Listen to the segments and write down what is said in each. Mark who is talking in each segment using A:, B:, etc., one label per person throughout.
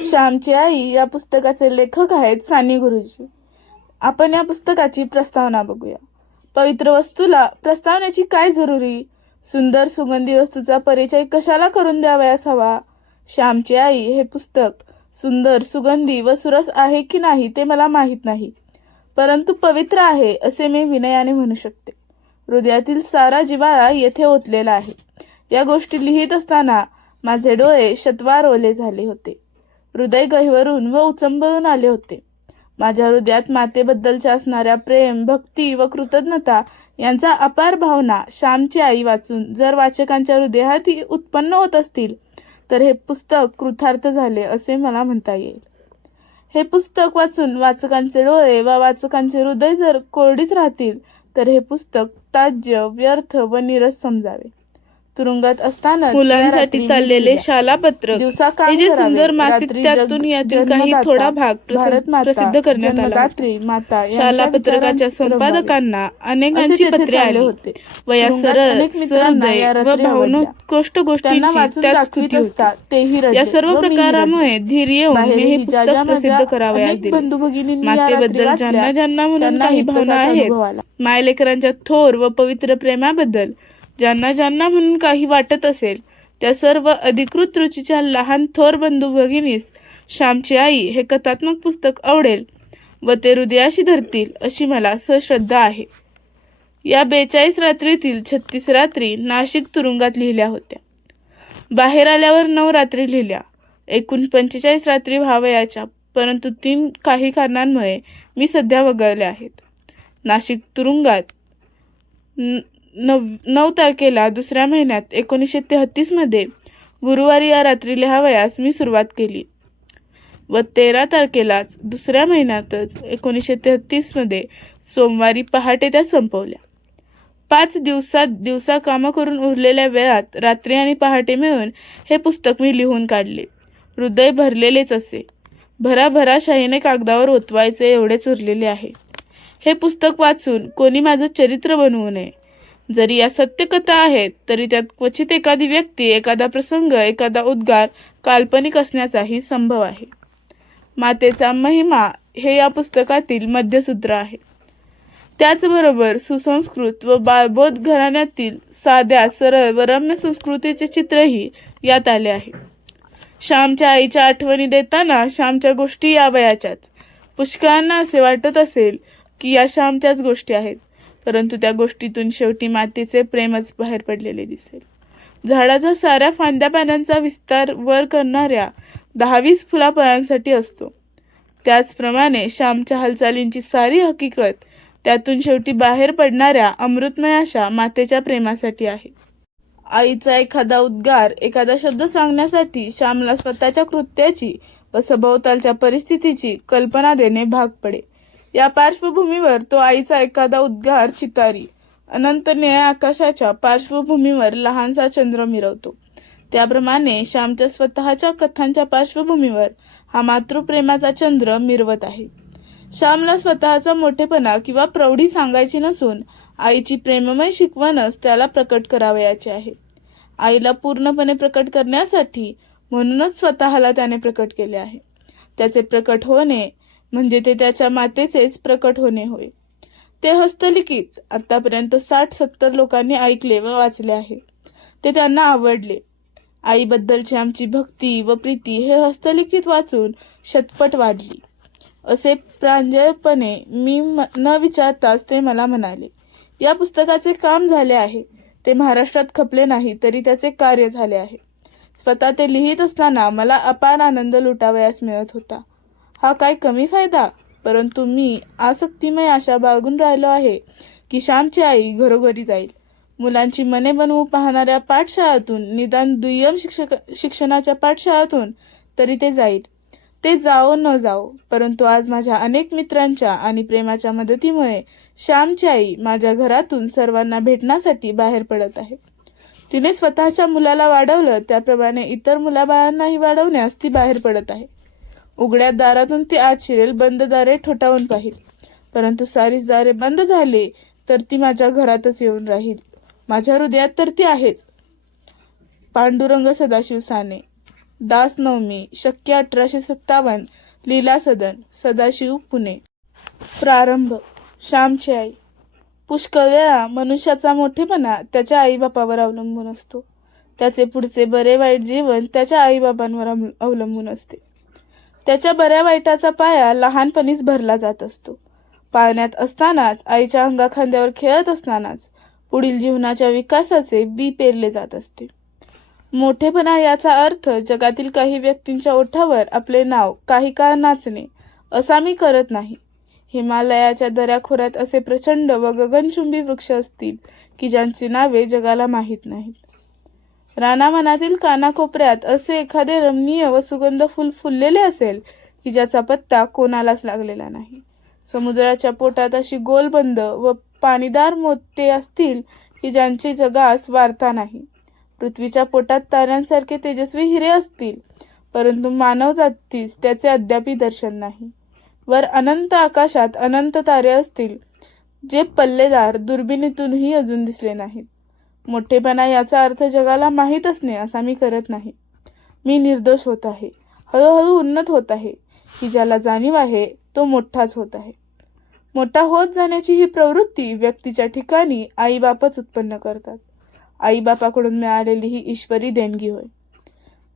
A: श्यामची आई या पुस्तकाचे लेखक आहेत सानी गुरुजी आपण या पुस्तकाची प्रस्तावना बघूया पवित्र वस्तूला प्रस्तावनेची काय जरुरी सुंदर सुगंधी वस्तूचा परिचय कशाला करून द्यावयास हवा श्यामची आई हे पुस्तक सुंदर सुगंधी व सुरस आहे की नाही ते मला माहीत नाही परंतु पवित्र आहे असे मी विनयाने म्हणू शकते हृदयातील सारा जिवाळा येथे ओतलेला आहे या गोष्टी लिहित असताना माझे डोळे शतवार ओले झाले होते हृदय गहिवरून व उचंबळून आले होते माझ्या हृदयात मातेबद्दलच्या असणाऱ्या प्रेम भक्ती व कृतज्ञता यांचा अपार भावना श्यामची आई वाचून जर वाचकांच्या हृदयातही उत्पन्न होत असतील तर हे पुस्तक कृथार्थ झाले असे मला म्हणता येईल हे पुस्तक वाचून वाचकांचे डोळे व वाचकांचे हृदय जर कोरडीच राहतील तर हे पुस्तक ताज्य व्यर्थ व निरस समजावे तुरुंगात असताना
B: मुलांसाठी चाललेले शाला पत्र सुंदर मासिक त्यातून यातील काही थोडा भाग भारत प्रसिद्ध करण्यात आला जन्मदात्री माता यांच्या शालापत्रकाच्या संपादकांना अनेकांची पत्रे आले होते. वया सरळ अनेक व भावनोत्कृष्ट त्यांना वाचून त्यात तेही या सर्व प्रकारामुळे धैर्य हे पुस्तक प्रसिद्ध करावे बंधू भगिनी मातेबद्दल ज्यांना ज्यांना म्हणून काही भावना आहेत मायलेकरांच्या थोर व पवित्र प्रेमाबद्दल ज्यांना ज्यांना म्हणून काही वाटत असेल त्या सर्व अधिकृत रुचीच्या लहान थोर बंधू भगिनीस श्यामची आई हे कथात्मक पुस्तक आवडेल व ते हृदयाशी धरतील अशी मला सश्रद्धा आहे या बेचाळीस रात्रीतील छत्तीस रात्री नाशिक तुरुंगात लिहिल्या होत्या बाहेर आल्यावर नऊ रात्री लिहिल्या एकूण पंचेचाळीस रात्री व्हावयाच्या परंतु तीन काही कारणांमुळे मी सध्या वगळल्या आहेत नाशिक तुरुंगात नव नऊ तारखेला दुसऱ्या महिन्यात एकोणीसशे तेहत्तीसमध्ये गुरुवारी या रात्री लिहावयास मी सुरुवात केली व तेरा तारखेलाच दुसऱ्या महिन्यातच एकोणीसशे तेहत्तीसमध्ये सोमवारी पहाटे त्या संपवल्या पाच दिवसात दिवसा कामं करून उरलेल्या वेळात रात्री आणि पहाटे मिळून हे पुस्तक मी लिहून काढले हृदय भरलेलेच असे भराभरा शाहीने कागदावर ओतवायचे एवढेच उरलेले आहे हे पुस्तक वाचून कोणी माझं चरित्र बनवू नये जरी या सत्यकथा आहेत तरी त्यात क्वचित एखादी व्यक्ती एखादा प्रसंग एखादा उद्गार काल्पनिक असण्याचाही संभव आहे मातेचा महिमा हे या पुस्तकातील मध्यसूत्र आहे त्याचबरोबर सुसंस्कृत व बाळबोध घराण्यातील साध्या सरळ व रम्य संस्कृतीचे चित्रही यात आले आहे श्यामच्या आईच्या आठवणी देताना श्यामच्या गोष्टी या वयाच्याच पुष्कळांना असे वाटत असेल की या श्यामच्याच गोष्टी आहेत परंतु त्या गोष्टीतून शेवटी मातीचे प्रेमच बाहेर पडलेले दिसेल झाडाचा साऱ्या फांद्या पानांचा विस्तार वर करणाऱ्या दहावीस फुलापानांसाठी असतो त्याचप्रमाणे श्यामच्या हालचालींची सारी हकीकत त्यातून शेवटी बाहेर पडणाऱ्या अमृतमय अशा मातेच्या प्रेमासाठी आहे आईचा एखादा उद्गार एखादा शब्द सांगण्यासाठी श्यामला स्वतःच्या कृत्याची व सभोवतालच्या परिस्थितीची कल्पना देणे भाग पडे या पार्श्वभूमीवर तो आईचा एखादा उद्गार चितारी अनंत निळ्या आकाशाच्या पार्श्वभूमीवर लहानसा चंद्र मिरवतो त्याप्रमाणे श्यामच्या स्वतःच्या कथांच्या पार्श्वभूमीवर हा मातृप्रेमाचा चंद्र मिरवत आहे श्यामला स्वतःचा मोठेपणा किंवा प्रौढी सांगायची नसून आईची प्रेममय शिकवणच त्याला प्रकट करावयाची आहे आईला पूर्णपणे प्रकट करण्यासाठी म्हणूनच स्वतःला त्याने प्रकट केले आहे त्याचे प्रकट होणे म्हणजे ते त्याच्या मातेचेच प्रकट होणे होय ते हस्तलिखित आतापर्यंत साठ सत्तर लोकांनी ऐकले व वाचले आहे ते त्यांना आवडले आईबद्दलची आमची भक्ती व प्रीती हे हस्तलिखित वाचून शतपट वाढली असे प्रांजळपणे मी न विचारताच ते मला म्हणाले या पुस्तकाचे काम झाले आहे ते महाराष्ट्रात खपले नाही तरी त्याचे कार्य झाले आहे स्वतः ते लिहित असताना मला अपार आनंद लुटावयास मिळत होता हा काय कमी फायदा परंतु मी आसक्तिमय आशा बाळगून राहिलो आहे की श्यामची आई घरोघरी जाईल मुलांची मने बनवू पाहणाऱ्या पाठशाळातून निदान दुय्यम शिक्षक शिक्षणाच्या पाठशाळातून तरी ते जाईल ते जाओ न जाओ परंतु आज माझ्या अनेक मित्रांच्या आणि प्रेमाच्या मदतीमुळे श्यामची आई माझ्या घरातून सर्वांना भेटण्यासाठी बाहेर पडत आहे तिने स्वतःच्या मुलाला वाढवलं त्याप्रमाणे इतर मुलाबाळांनाही वाढवण्यास ती बाहेर पडत आहे उघड्या दारातून ती आत शिरेल बंद दारे ठोठावून पाहिल परंतु सारीच दारे बंद झाले तर ती माझ्या घरातच येऊन राहील माझ्या हृदयात तर ती आहेच पांडुरंग सदाशिव साने दास नवमी शक्य अठराशे सत्तावन्न लीला सदन सदाशिव पुणे प्रारंभ श्यामची आई पुष्कळ वेळा मनुष्याचा मोठेपणा त्याच्या आईबापावर अवलंबून असतो त्याचे पुढचे बरे वाईट जीवन त्याच्या आईबापांवर अवलंबून असते त्याच्या बऱ्या वाईटाचा पाया लहानपणीच भरला जात असतो पाळण्यात असतानाच आईच्या अंगाखांद्यावर खेळत असतानाच पुढील जीवनाच्या विकासाचे बी पेरले जात असते मोठेपणा याचा अर्थ जगातील काही व्यक्तींच्या ओठावर आपले नाव काही काळ नाचणे असा मी करत नाही हिमालयाच्या दऱ्याखोऱ्यात असे प्रचंड व गगनचुंबी वृक्ष असतील की ज्यांची नावे जगाला माहीत नाहीत रानावनातील कानाकोपऱ्यात असे एखादे रमणीय व सुगंध फुल फुललेले असेल की ज्याचा पत्ता कोणालाच लागलेला नाही समुद्राच्या पोटात अशी गोलबंद व पाणीदार मोते असतील की ज्यांची जगास वार्ता नाही पृथ्वीच्या पोटात ताऱ्यांसारखे तेजस्वी हिरे असतील परंतु मानव जातीस त्याचे अद्यापी दर्शन नाही वर अनंत आकाशात अनंत तारे असतील जे पल्लेदार दुर्बिणीतूनही अजून दिसले नाहीत मोठेपणा याचा अर्थ जगाला माहीत असणे असा मी करत नाही मी निर्दोष होत आहे हळूहळू उन्नत होत आहे की ज्याला जाणीव आहे तो मोठाच होत आहे मोठा होत जाण्याची ही प्रवृत्ती व्यक्तीच्या ठिकाणी आईबापच उत्पन्न करतात आईबापाकडून मिळालेली ही ईश्वरी देणगी होय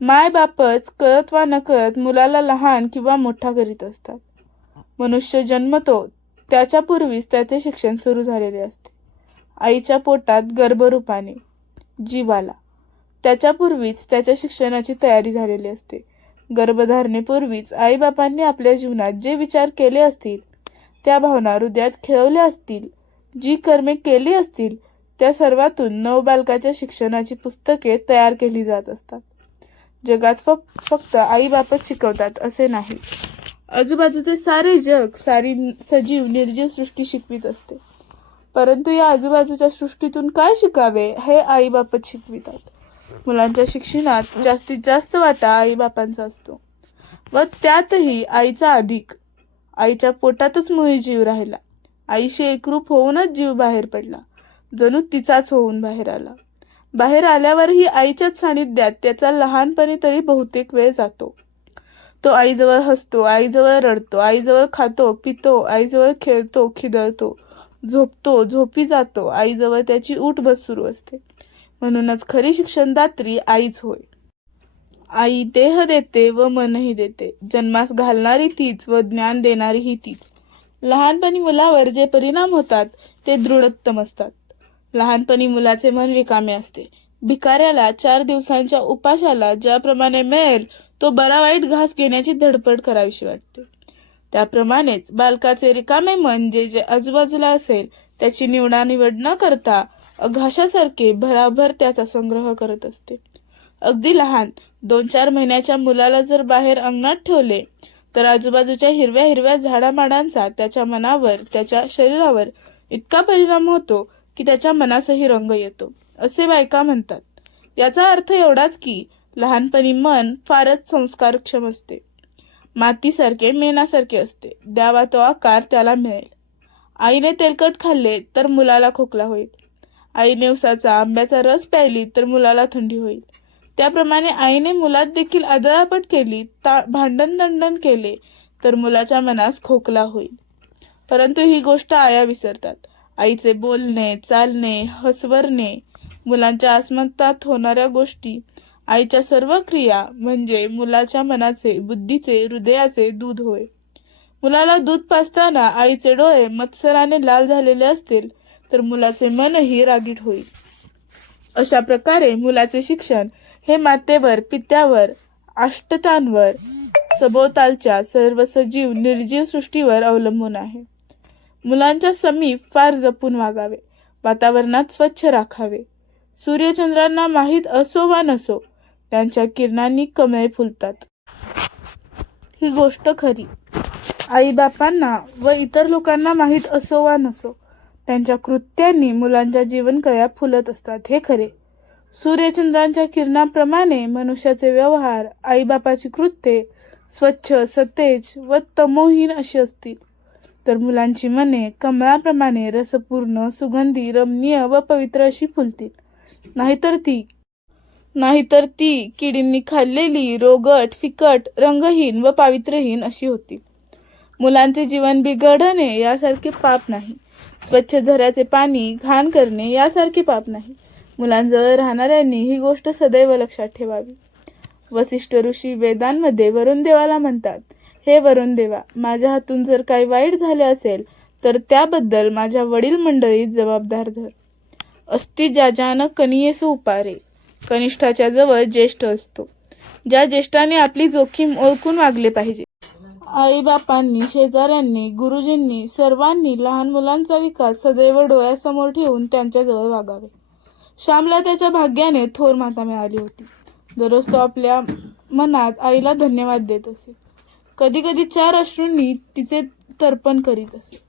B: मायबापच कळत वा नकळत मुलाला लहान किंवा मोठा करीत असतात मनुष्य जन्मतो त्याच्यापूर्वीच त्याचे शिक्षण सुरू झालेले असते आईच्या पोटात गर्भरूपाने जीवाला त्याच्यापूर्वीच त्याच्या शिक्षणाची तयारी झालेली असते गर्भधारणेपूर्वीच आईबापांनी आपल्या जीवनात जे विचार केले असतील त्या भावना हृदयात खेळवल्या असतील जी कर्मे केली असतील त्या सर्वातून नवबालकाच्या शिक्षणाची पुस्तके तयार केली जात असतात जगात फक्त आईबापच शिकवतात असे नाही आजूबाजूचे सारे जग सारी सजीव निर्जीव सृष्टी शिकवित असते परंतु या आजूबाजूच्या सृष्टीतून काय शिकावे हे आईबापच शिकवितात मुलांच्या शिक्षणात जास्तीत जास्त वाटा आईबापांचा असतो व त्यातही आईचा अधिक आईच्या पोटातच मुळी जीव राहिला आईशी एकरूप होऊनच जीव बाहेर पडला जणू तिचाच होऊन बाहेर आला बाहेर आल्यावरही आईच्याच सानिध्यात त्याचा लहानपणी तरी बहुतेक वेळ जातो तो आईजवळ हसतो आईजवळ रडतो आईजवळ खातो पितो आईजवळ खेळतो खिदळतो झोपतो झोपी जातो आईजवळ त्याची बस सुरू असते म्हणूनच खरी शिक्षणदात्री आईच होय आई देह देते व मनही देते जन्मास घालणारी तीच व ज्ञान देणारी ही तीच लहानपणी मुलावर जे परिणाम होतात ते दृढोत्तम असतात लहानपणी मुलाचे मन रिकामे असते भिकाऱ्याला चार दिवसांच्या उपाशाला ज्याप्रमाणे मिळेल तो बरा वाईट घास घेण्याची धडपड करावीशी वाटते त्याप्रमाणेच बालकाचे रिकामे मन जे जे आजूबाजूला असेल त्याची निवड न करता अघाशासारखे भराभर त्याचा संग्रह करत असते अगदी लहान दोन चार महिन्याच्या मुलाला जर बाहेर अंगणात ठेवले तर आजूबाजूच्या हिरव्या हिरव्या झाडामाडांचा त्याच्या मनावर त्याच्या शरीरावर इतका परिणाम होतो की त्याच्या मनासही रंग येतो असे बायका म्हणतात याचा अर्थ एवढाच की लहानपणी मन फारच संस्कारक्षम असते मातीसारखे मेणासारखे असते द्यावा तो आकार त्याला मिळेल आईने तेलकट खाल्ले तर मुलाला खोकला होईल आईने उसाचा आंब्याचा रस प्यायली तर मुलाला थंडी होईल त्याप्रमाणे आईने मुलात देखील आदळापट केली ता भांडण दंडण केले तर मुलाच्या मनास खोकला होईल परंतु ही गोष्ट आया विसरतात आईचे बोलणे चालणे हसवरणे मुलांच्या आसमंतात होणाऱ्या गोष्टी आईच्या सर्व क्रिया म्हणजे मुलाच्या मनाचे बुद्धीचे हृदयाचे दूध होय मुलाला दूध पाजताना आईचे डोळे मत्सराने लाल झालेले असतील तर मुलाचे मनही रागीट होईल अशा प्रकारे मुलाचे शिक्षण हे मातेवर पित्यावर आष्टतांवर सभोवतालच्या सर्व सजीव निर्जीव सृष्टीवर अवलंबून आहे मुलांच्या समीप फार जपून वागावे वातावरणात स्वच्छ राखावे सूर्यचंद्रांना माहीत असो वा नसो त्यांच्या किरणांनी कमळे फुलतात ही गोष्ट खरी आईबापांना व इतर लोकांना माहीत असो वा नसो त्यांच्या कृत्यांनी मुलांच्या जीवनकया फुलत असतात हे खरे सूर्यचंद्रांच्या किरणाप्रमाणे मनुष्याचे व्यवहार आईबापाची कृत्ये स्वच्छ सतेज व तमोहीन अशी असतील तर मुलांची मने कमळाप्रमाणे रसपूर्ण सुगंधी रमणीय व पवित्र अशी फुलतील नाहीतर ती नाहीतर ती किडींनी खाल्लेली रोगट फिकट रंगहीन व पावित्र्यहीन अशी होती मुलांचे जीवन बिघडणे यासारखे पाप नाही स्वच्छ झऱ्याचे पाणी घाण करणे यासारखे पाप नाही मुलांजवळ राहणाऱ्यांनी ही गोष्ट सदैव लक्षात ठेवावी वसिष्ठ ऋषी वेदांमध्ये वरुण देवाला म्हणतात हे वरुण देवा माझ्या हातून जर काही वाईट झाले असेल तर त्याबद्दल माझ्या वडील मंडळीत जबाबदार धर अस्ति जाजान कनियेस उपारे कनिष्ठाच्या जवळ ज्येष्ठ असतो ज्या ज्येष्ठाने आपली जोखीम ओळखून वागले पाहिजे आई बापांनी शेजाऱ्यांनी गुरुजींनी सर्वांनी लहान मुलांचा विकास सदैव डोळ्यासमोर ठेवून त्यांच्याजवळ वागावे श्यामला त्याच्या भाग्याने थोर माता मिळाली होती दररोज तो आपल्या मनात आईला धन्यवाद देत असे कधी कधी चार अश्रूंनी तिचे तर्पण करीत असे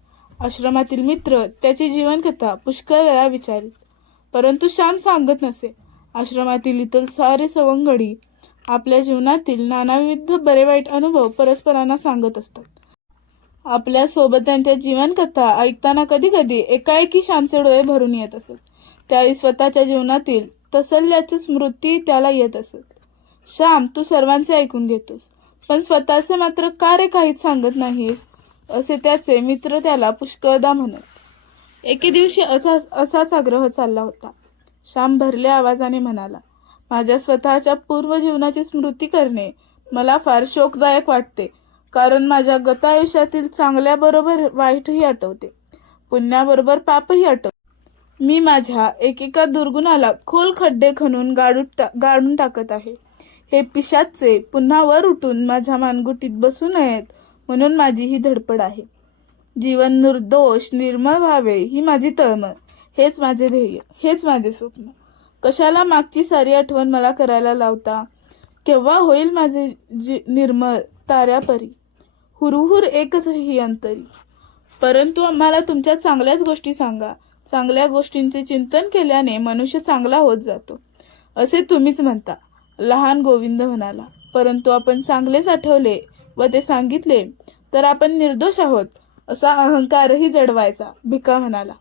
B: आश्रमातील मित्र त्याची जीवनकथा पुष्कळ वेळा विचारित परंतु श्याम सांगत नसे आश्रमातील इतर सारे सवंगडी आपल्या जीवनातील नानाविध बरे वाईट अनुभव परस्परांना सांगत असतात सोबत त्यांच्या जीवनकथा ऐकताना कधी कधी एकाएकी श्यामचे डोळे भरून येत असत त्यावेळी स्वतःच्या जीवनातील तसल्याच स्मृती त्याला येत असत श्याम तू सर्वांचे ऐकून घेतोस पण स्वतःचे मात्र का रे काहीच सांगत नाहीस असे त्याचे मित्र त्याला पुष्कळदा म्हणत एके दिवशी असाच असाच आग्रह चालला होता श्याम भरल्या आवाजाने म्हणाला माझ्या स्वतःच्या पूर्व जीवनाची स्मृती करणे मला फार शोकदायक वाटते कारण माझ्या गत आयुष्यातील चांगल्याबरोबर वाईटही आठवते पुण्याबरोबर पापही आठवते मी माझ्या एकेका दुर्गुणाला खोल खड्डे खणून गाडून टा गाडून टाकत आहे हे पिशाचे पुन्हा वर उठून माझ्या मानगुटीत बसू नयेत म्हणून माझी ही धडपड आहे जीवन निर्दोष निर्मळ व्हावे ही माझी तळमळ हेच माझे ध्येय हेच माझे स्वप्न कशाला मागची सारी आठवण मला करायला लावता केव्हा होईल माझे जी निर्मळ ताऱ्यापरी हुरुहुर एकच ही अंतरी परंतु आम्हाला तुमच्या चांगल्याच गोष्टी सांगा चांगल्या गोष्टींचे चिंतन केल्याने मनुष्य चांगला होत जातो असे तुम्हीच म्हणता लहान गोविंद म्हणाला परंतु आपण चांगलेच आठवले व ते सांगितले तर आपण निर्दोष आहोत असा अहंकारही जडवायचा भिका म्हणाला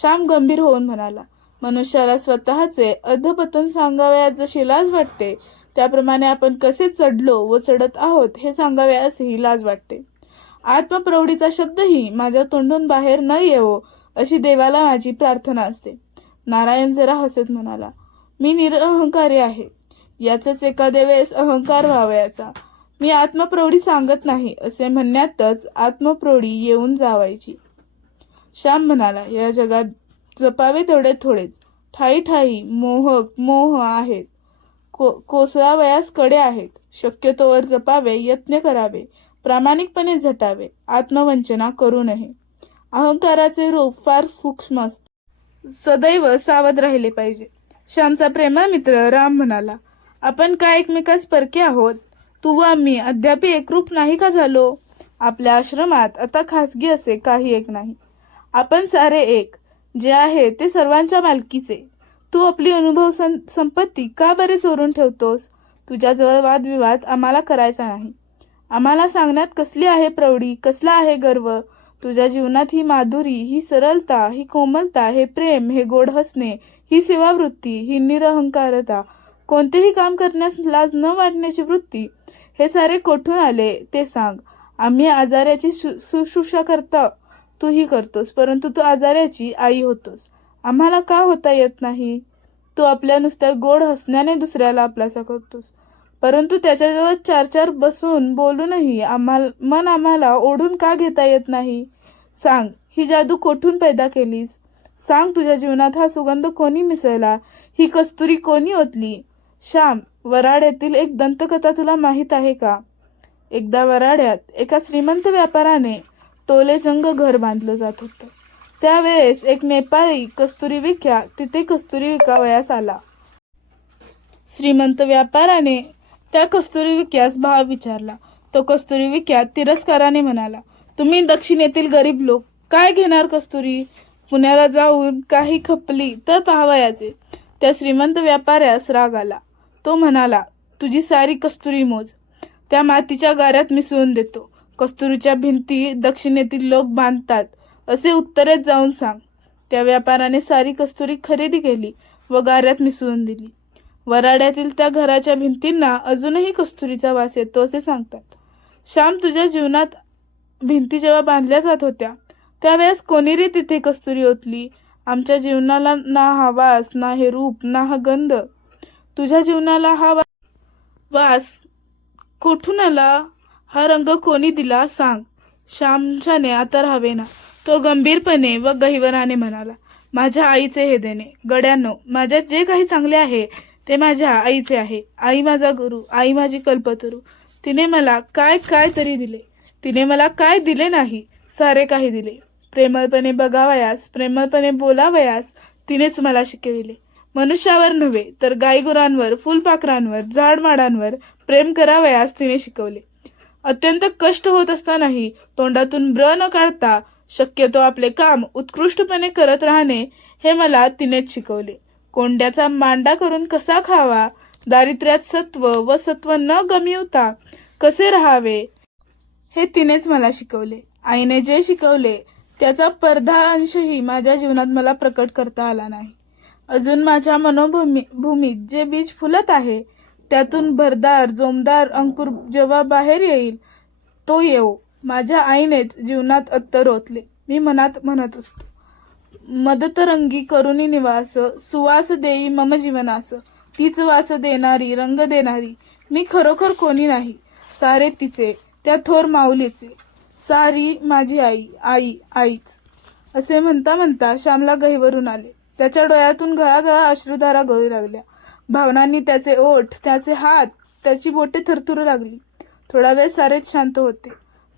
B: श्याम गंभीर होऊन म्हणाला मनुष्याला स्वतःचे अधपतन सांगावया जशी लाज वाटते त्याप्रमाणे आपण कसे चढलो व चढत आहोत हे सांगावे ही लाज वाटते आत्मप्रौढीचा शब्दही माझ्या तोंडून बाहेर न येवो अशी देवाला माझी प्रार्थना असते नारायण जरा हसत म्हणाला मी निरअहंकारी आहे याचंच एखाद्या वेळेस अहंकार व्हावयाचा मी आत्मप्रौढी सांगत नाही असे म्हणण्यातच आत्मप्रौढी येऊन जावायची श्याम म्हणाला या जगात जपावे तेवढे थोडेच ठाई ठाई मोहक मोह आहेत को कोसळावयास कडे आहेत शक्यतोवर जपावे यत्न करावे प्रामाणिकपणे झटावे आत्मवंचना करू नये अहंकाराचे रूप फार सूक्ष्म असते सदैव सावध राहिले पाहिजे श्यामचा प्रेमा मित्र राम म्हणाला आपण काय एकमेकास परके आहोत तू व आम्ही अद्याप एकरूप नाही का झालो आपल्या आश्रमात आता खासगी असे काही एक नाही आपण सारे एक जे आहे ते सर्वांच्या मालकीचे तू आपली अनुभव सं संपत्ती का बरे चोरून ठेवतोस तुझ्याजवळ वादविवाद आम्हाला करायचा नाही आम्हाला सांगण्यात कसली आहे प्रौढी कसला आहे गर्व तुझ्या जीवनात ही माधुरी ही सरलता ही कोमलता हे प्रेम हे गोड हसणे ही सेवावृत्ती ही निरहंकारता कोणतेही काम करण्यास लाज न वाटण्याची वृत्ती हे सारे कोठून आले ते सांग आम्ही आजाराची सु सुश्रूषा करता तूही करतोस परंतु तू आजाराची आई होतोस आम्हाला का होता येत नाही तू आपल्या नुसत्या गोड हसण्याने दुसऱ्याला आपलासा करतोस परंतु त्याच्याजवळ चार चार बसून बोलूनही आम्हाला मन आम्हाला ओढून का घेता येत नाही सांग ही जादू कोठून पैदा केलीस सांग तुझ्या जीवनात हा सुगंध कोणी मिसळला ही कस्तुरी कोणी ओतली श्याम वराड येथील एक दंतकथा तुला माहीत आहे का एकदा वराड्यात एका श्रीमंत व्यापाराने टोलेजंग घर बांधलं जात होतं त्यावेळेस एक नेपाळी कस्तुरी विक्या तिथे कस्तुरी विकावयास आला श्रीमंत व्यापाराने त्या कस्तुरी विक्यास भाव विचारला तो कस्तुरी विक्या तिरस्काराने म्हणाला तुम्ही दक्षिणेतील गरीब लोक काय घेणार कस्तुरी पुण्याला जाऊन काही खपली तर पाहावयाचे त्या श्रीमंत व्यापाऱ्यास राग आला तो म्हणाला तुझी सारी कस्तुरी मोज त्या मातीच्या गाऱ्यात मिसळून देतो कस्तुरीच्या भिंती दक्षिणेतील लोक बांधतात असे उत्तरेत जाऊन सांग त्या व्यापाराने सारी कस्तुरी खरेदी केली व गाऱ्यात मिसळून दिली वराड्यातील त्या घराच्या भिंतींना अजूनही कस्तुरीचा वास येतो असे सांगतात श्याम तुझ्या जीवनात भिंती जेव्हा बांधल्या जात होत्या त्यावेळेस कोणीरी तिथे कस्तुरी ओतली आमच्या जीवनाला ना हा वास ना हे रूप ना हा गंध तुझ्या जीवनाला हा वास कुठून आला हा रंग कोणी दिला सांग श्यामशाने आता राहावे ना तो गंभीरपणे व गहिवराने म्हणाला माझ्या आईचे हे देणे गड्यांनो माझ्यात जे काही चांगले आहे ते माझ्या आईचे आहे आई माझा गुरु आई माझी कल्पतरू तिने मला काय काय तरी दिले तिने मला काय दिले नाही सारे काही दिले प्रेमळपणे बघावयास प्रेमळपणे बोलावयास तिनेच मला शिकविले मनुष्यावर नव्हे तर गायगुरांवर फुलपाखरांवर झाडमाडांवर प्रेम करावयास तिने शिकवले अत्यंत कष्ट होत असतानाही तोंडातून ब्र न काढता शक्यतो आपले काम उत्कृष्टपणे करत राहणे हे मला तिनेच शिकवले कोंड्याचा मांडा करून कसा खावा दारिद्र्यात सत्व व सत्व न गमिवता कसे राहावे हे तिनेच मला शिकवले आईने जे शिकवले त्याचा पर्धा अंशही माझ्या जीवनात मला प्रकट करता आला नाही अजून माझ्या मनोभूमी भूमीत जे बीज फुलत आहे त्यातून भरदार जोमदार अंकुर जेव्हा बाहेर येईल तो येऊ माझ्या आईनेच जीवनात अत्तर ओतले मी मनात म्हणत असतो मदतरंगी करुणी निवास सुवास देई मम जीवनास तीच वास देणारी रंग देणारी मी खरोखर कोणी नाही सारे तिचे त्या थोर माऊलीचे सारी माझी आई आई आईच असे म्हणता म्हणता श्यामला गहीवरून आले त्याच्या डोळ्यातून घळाघळा अश्रुधारा गळू लागल्या भावनांनी त्याचे ओठ त्याचे हात त्याची बोटे थरथरू लागली थोडा वेळ सारेच शांत होते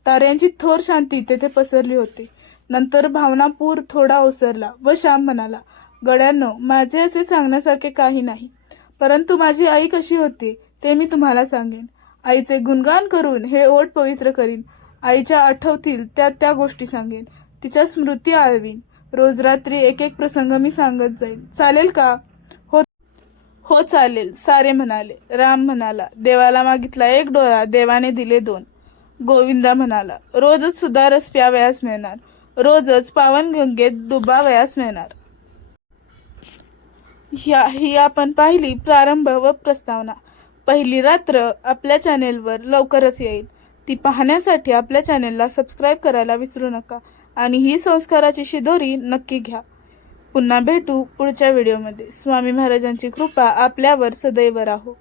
B: ताऱ्यांची थोर शांती तेथे पसरली होती नंतर भावनापूर थोडा ओसरला व श्याम म्हणाला गड्यांनो माझे असे सांगण्यासारखे काही नाही परंतु माझी आई कशी होती ते मी तुम्हाला सांगेन आईचे गुणगान करून हे ओठ पवित्र करीन आईच्या आठवतील त्या त्या गोष्टी सांगेन तिच्या स्मृती आळवीन रोज रात्री एक एक प्रसंग मी सांगत जाईन चालेल का हो चालेल सारे म्हणाले राम म्हणाला देवाला मागितला एक डोळा देवाने दिले दोन गोविंदा म्हणाला रोजच सुद्धा रस प्यावयास मिळणार रोजच पावनगंगेत डुबावयास मिळणार या ही आपण पाहिली प्रारंभ व प्रस्तावना पहिली रात्र आपल्या चॅनेलवर लवकरच येईल ती पाहण्यासाठी आपल्या चॅनेलला सबस्क्राईब करायला विसरू नका आणि ही संस्काराची शिदोरी नक्की घ्या पुन्हा भेटू पुढच्या व्हिडिओमध्ये स्वामी महाराजांची कृपा आपल्यावर सदैव राहो